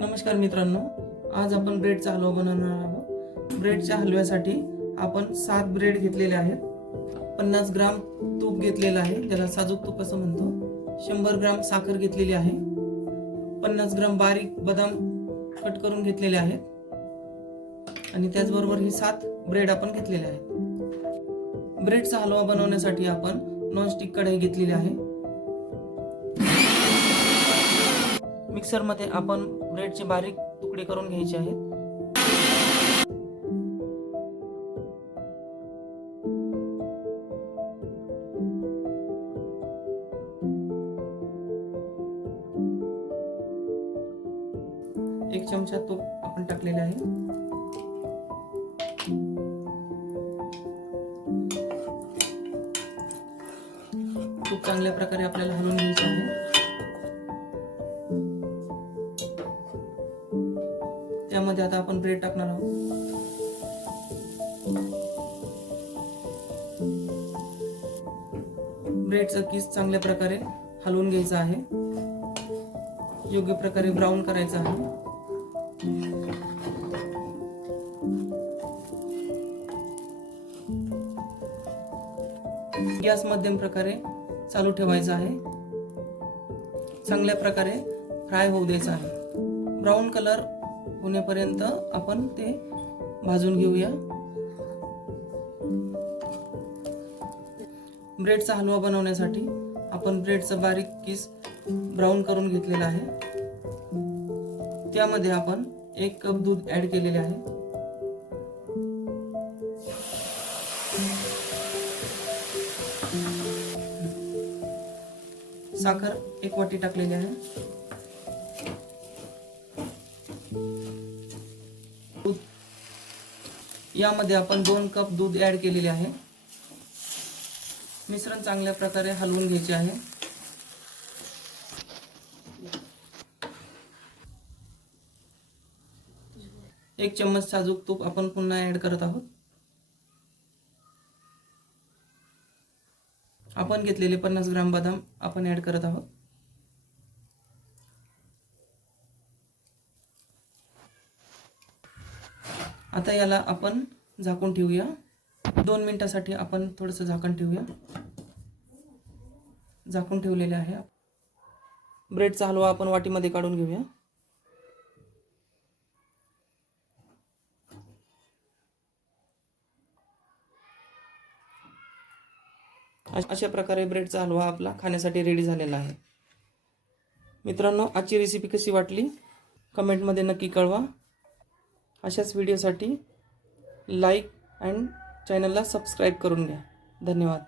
नमस्कार मित्रांनो, आज आपण ब्रेडचा हलवा बनवणार आहोत। ब्रेडच्या हलव्यासाठी आपण 7 ब्रेड घेतलेले आहेत, 50 ग्राम तूप घेतलेलं आहे, ज्याला साजूक तूप असं म्हणतो, 100 ग्राम साखर घेतलेली आहे, 50 ग्राम बारीक बदाम कट करून घेतलेले आहेत आणि त्याचबरोबर ही 7 ब्रेड आपण घेतलेले आहेत। ब्रेडचा हलवा बनवण्यासाठी आपण नॉनस्टिक कढई घेतलेली आहे। मिक्सर मध्ये आपण ब्रेडचे बारीक तुकडे करून घ्यायचे आहेत। एक चमचा तूप आपण टाकलेले आहे। तूप चांगल्या प्रकारे आपल्याला हलवून घ्यायचे आहे। त्यामध्ये आता आपण ब्रेड टाकणार आहोत। ब्रेडचा किस चांगल्या प्रकारे हलवून घ्यायचा आहे, योग्य प्रकारे ब्राऊन करायचा आहे। गॅस मध्यम प्रकारे चालू ठेवायचा आहे, चांगल्या प्रकारे फ्राय होऊ द्यायचा आहे। ब्राऊन कलर होण्यापर्यंत आपण ते भाजून घेऊया। ब्रेडचा हलवा बनवण्यासाठी आपण ब्रेडचा बारीक किस ब्राऊन करून घेतलेला आहे। त्यामध्ये आपण 1 कप दूध ऍड केलेले आहे। साखर 1 वाटी टाकलेली आहे। यामध्ये आपण 2 कप दूध ऍड केलेले आहे। मिश्रण चांगल्या प्रकारे हलवून घ्यायचे आहे। एक चम्मच साजूक तूप आपण पुन्हा ऍड करत आहोत। आपण घेतलेले 50 ग्राम बदाम आपण ऍड करत आहोत। आता याला आपण झाकून ठेवूया। 2 मिनिटांसाठी आपण थोडंसं झाकण ठेवूया। झाकून ठेवलेले आहे। ब्रेडचा हलवा आपण वाटीमध्ये काढून घेऊया। अशा प्रकारे ब्रेडचा हलवा आपला खाण्यासाठी रेडी झालेला आहे। मित्रांनो, आजची रेसिपी कशी वाटली कमेंटमध्ये नक्की कळवा। अशाच व्हिडिओसाठी लाईक अँड चॅनलला सबस्क्राईब करून घ्या। धन्यवाद।